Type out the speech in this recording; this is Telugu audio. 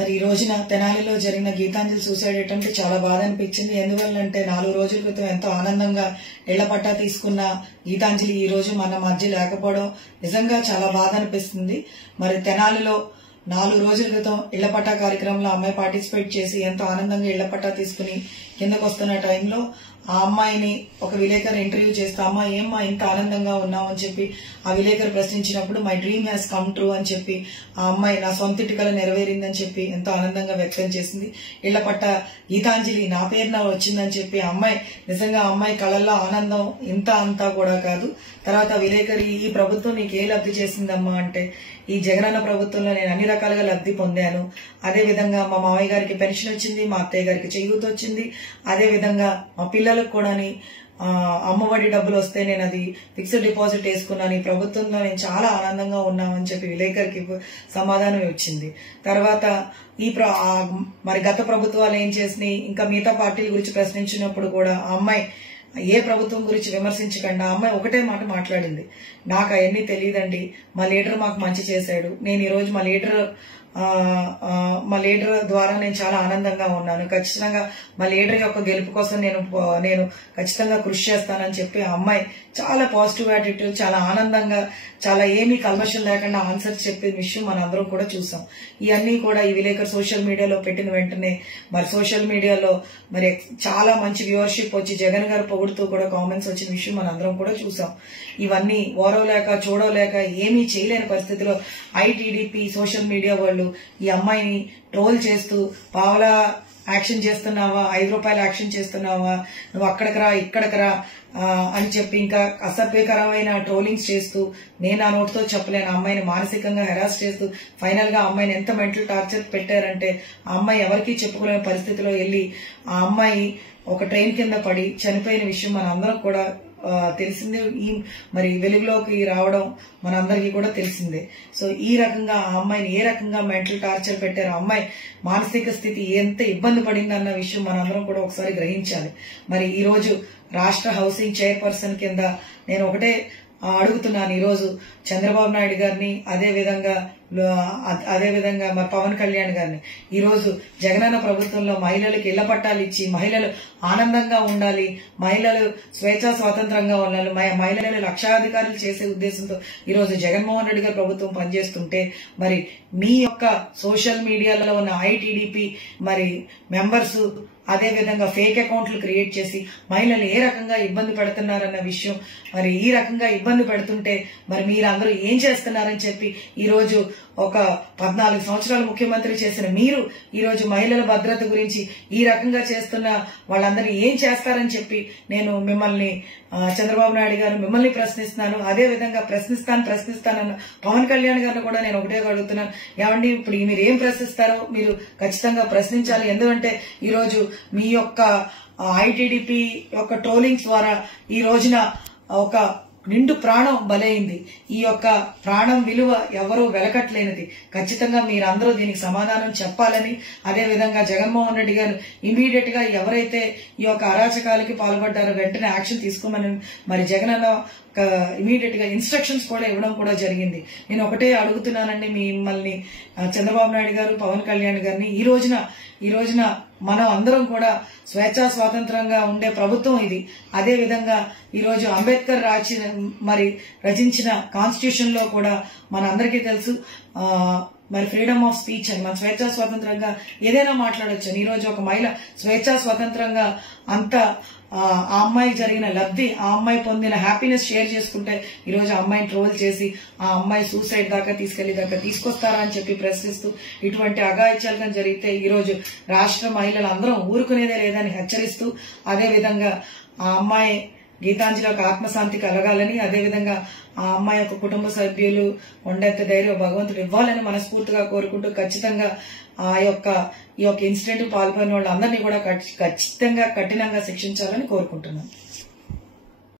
మరి ఈ రోజున తెనాలిలో జరిగిన గీతాంజలి సూసైడ్ అటెంప్ట్ చాలా బాధ అనిపించింది. ఎందువల్లంటే 4 రోజుల క్రితం ఎంతో ఆనందంగా ఇళ్ల పట్టా తీసుకున్న గీతాంజలి ఈ రోజు మన మధ్య లేకపోవడం నిజంగా చాలా బాధ అనిపిస్తుంది. మరి తెనాలిలో 4 రోజుల క్రితం ఇళ్ల పట్టా కార్యక్రమంలో అమ్మాయి పార్టిసిపేట్ చేసి ఎంతో ఆనందంగా ఇళ్ల పట్టా తీసుకుని కిందకు వస్తున్న టైంలో ఆ అమ్మాయిని ఒక విలేకరు ఇంటర్వ్యూ చేస్తే అమ్మా ఏమ్మా ఇంత ఆనందంగా ఉన్నావు అని చెప్పి ఆ విలేకరు ప్రశ్నించినప్పుడు my dream has come true అని చెప్పి ఆ అమ్మాయి నా సొంత ఇటుకల నెరవేరిందని చెప్పి ఎంతో ఆనందంగా వ్యక్తం చేసింది. ఇళ్ల పట్ట గీతాంజలి నా పేరున వచ్చిందని చెప్పి అమ్మాయి నిజంగా అమ్మాయి కళల్లో ఆనందం ఇంత అంతా కూడా కాదు. తర్వాత విలేకరి ఈ ప్రభుత్వం నీకు ఏ లబ్ధి చేసిందమ్మా అంటే ఈ జగనన్న ప్రభుత్వంలో నేను అన్ని రకాలుగా లబ్ధి పొందాను. అదే విధంగా మా మామయ్య గారికి పెన్షన్ వచ్చింది, మా అత్తయ్య గారికి చేయూత వచ్చింది, అదే విధంగా మా పిల్లలకు కూడా అమ్మఒడి డబ్బులు వస్తే నేను అది ఫిక్స్డ్ డిపాజిట్ వేసుకున్నాను. ఈ ప్రభుత్వంలో నేను చాలా ఆనందంగా ఉన్నామని చెప్పి విలేకరికి సమాధానం వచ్చింది. తర్వాత మరి గత ప్రభుత్వాలు ఏం చేసినాయి ఇంకా మిగతా పార్టీల గురించి ప్రశ్నించినప్పుడు కూడా ఆ అమ్మాయి ఏ ప్రభుత్వం గురించి విమర్శించకుండా ఆ అమ్మాయి ఒకటే మాట మాట్లాడింది, నాకు అవన్నీ తెలియదండి, మా లీడర్ మాకు మంచి చేశాడు, నేను ఈ రోజు మా లీడర్ ద్వారా నేను చాలా ఆనందంగా ఉన్నాను, ఖచ్చితంగా మా లీడర్ యొక్క గెలుపు కోసం నేను ఖచ్చితంగా కృషి చేస్తానని చెప్పి ఆ అమ్మాయి చాలా పాజిటివ్ యాటిట్యూడ్, చాలా ఆనందంగా, చాలా ఏమీ కల్మషం లేకుండా ఆన్సర్ చెప్పే విషయం మనందరం కూడా చూసాం. ఇవన్నీ కూడా ఈ విలేకరు సోషల్ మీడియాలో పెట్టిన వెంటనే మరి సోషల్ మీడియాలో మరి చాలా మంచి వ్యూవర్షిప్ వచ్చి జగన్ గారు పొగుడుతూ కూడా కామెంట్స్ వచ్చిన విషయం మనందరం కూడా చూసాం. ఇవన్నీ ఓరవలేక చూడలేక ఏమీ చేయలేని పరిస్థితిలో ఐటీడీపీ సోషల్ మీడియా వాళ్ళు ఈ అమ్మాయిని ట్రోల్ చేస్తూ పావలా యాక్షన్ చేస్తున్నావా, 5 రూపాయలు యాక్షన్ చేస్తున్నావా, నువ్వు అక్కడికి రా ఇక్కడికి రా అని చెప్పి ఇంకా అసభ్యకరమైన ట్రోలింగ్స్ చేస్తూ నేను ఆ నోటితో చెప్పలేను అమ్మాయిని మానసికంగా హెరాస్ చేస్తూ ఫైనల్ గా అమ్మాయిని ఎంత మెంటల్ టార్చర్ పెట్టారంటే ఆ అమ్మాయి ఎవరికీ చెప్పుకోలేని పరిస్థితిలో వెళ్లి ఆ అమ్మాయి ఒక ట్రైన్ కింద పడి చనిపోయిన విషయం మనందరం కూడా తెలిసిందే. మరి వెలుగులోకి రావడం మనందరికీ కూడా తెలిసిందే. సో ఈ రకంగా ఆ అమ్మాయిని ఏ రకంగా మెంటల్ టార్చర్ పెట్టారు, ఆ అమ్మాయి మానసిక స్థితి ఎంత ఇబ్బంది పడిందన్న విషయం మనందరం కూడా ఒకసారి గ్రహించాలి. మరి ఈ రోజు రాష్ట్ర హౌసింగ్ చైర్పర్సన్ కింద నేను ఒకటే అడుగుతున్నాను, ఈ రోజు చంద్రబాబు నాయుడు గారిని అదే విధంగా మరి పవన్ కళ్యాణ్ గారిని ఈ రోజు జగనన్న ప్రభుత్వంలో మహిళలకు ఇళ్ల పట్టాలు ఇచ్చి మహిళలు ఆనందంగా ఉండాలి, మహిళలు స్వేచ్ఛా స్వాతంత్రంగా ఉండాలి, మహిళలు లక్షాధికారులు చేసే ఉద్దేశంతో ఈ రోజు జగన్మోహన్ రెడ్డి గారి ప్రభుత్వం పనిచేస్తుంటే మరి మీ యొక్క సోషల్ మీడియాలో ఉన్న ఐటీడీపీ మరి మెంబర్స్ అదే విధంగా ఫేక్ అకౌంట్లు క్రియేట్ చేసి మహిళలు ఏ రకంగా ఇబ్బంది పెడుతున్నారన్న విషయం, మరి ఈ రకంగా ఇబ్బంది పెడుతుంటే మరి మీరందరూ ఏం చేస్తున్నారని చెప్పి ఈ రోజు ఒక 14 సంవత్సరాలు ముఖ్యమంత్రి చేసిన మీరు ఈ రోజు మహిళల భద్రత గురించి ఈ రకంగా చేస్తున్న వాళ్ళందరూ ఏం చేస్తారని చెప్పి నేను మిమ్మల్ని చంద్రబాబు నాయుడు గారు మిమ్మల్ని ప్రశ్నిస్తున్నాను. అదే విధంగా ప్రశ్నిస్తానన్న పవన్ కళ్యాణ్ గారిని కూడా నేను ఒకటే అడుగుతున్నాను, ఏమండి ఇప్పుడు మీరు ఏం ప్రశ్నిస్తారో మీరు ఖచ్చితంగా ప్రశ్నించాలి. ఎందుకంటే ఈ రోజు మీ యొక్క ఐటీడీపీ యొక్క ట్రోలింగ్స్ ద్వారా ఈ రోజున ఒక నిండు ప్రాణం బలైంది. ఈ యొక్క ప్రాణం విలువ ఎవరూ వెలకట్లేనిది. ఖచ్చితంగా మీరందరూ దీనికి సమాధానం చెప్పాలని, అదే విధంగా జగన్మోహన్ రెడ్డి గారు ఇమీడియట్ గా ఎవరైతే ఈ యొక్క అరాచకాలకి పాల్పడ్డారో వెంటనే యాక్షన్ తీసుకోమని మరి జగనన్న ఇమీడియట్ గా ఇన్స్ట్రక్షన్స్ కూడా ఇవ్వడం కూడా జరిగింది. నేను ఒకటే అడుగుతున్నానండి మిమ్మల్ని చంద్రబాబు నాయుడు గారు పవన్ కళ్యాణ్ గారిని, ఈ రోజున మనం అందరం కూడా స్వేచ్ఛా స్వాతంత్రంగా ఉండే ప్రభుత్వం ఇది. అదే విధంగా ఈ రోజు అంబేద్కర్ రచించిన కాన్స్టిట్యూషన్ లో కూడా మనందరికీ తెలుసు మరి ఫ్రీడమ్ ఆఫ్ స్పీచ్ అని, మన స్వేచ్ఛా స్వాతంత్రంగా ఏదైనా మాట్లాడొచ్చు అని. ఈ రోజు ఒక మహిళ స్వేచ్ఛా స్వాతంత్రంగా ఆ అమ్మాయికి జరిగిన లబ్ధి, ఆ అమ్మాయి పొందిన హ్యాపీనెస్ షేర్ చేసుకుంటే ఈ రోజు ఆ అమ్మాయిని ట్రోల్ చేసి ఆ అమ్మాయి సూసైడ్ దాకా తీసుకొస్తారా అని చెప్పి ప్రశ్నిస్తూ ఇటువంటి అఘాయిత్యాలు జరిగితే ఈ రోజు రాష్ట్ర మహిళలందరం ఊరుకునేదే లేదని హెచ్చరిస్తూ, అదే విధంగా ఆ అమ్మాయి గీతాంజలి యొక్క ఆత్మశాంతి కలగాలని, అదేవిధంగా ఆ అమ్మాయి యొక్క కుటుంబ సభ్యులు కొండంత ధైర్యం భగవంతుడు ఇవ్వాలని మనస్ఫూర్తిగా కోరుకుంటూ ఖచ్చితంగా ఈ యొక్క ఇన్సిడెంట్ పాల్గొన్న వాళ్ళందరినీ కూడా ఖచ్చితంగా కఠినంగా శిక్షించాలని కోరుకుంటున్నాను.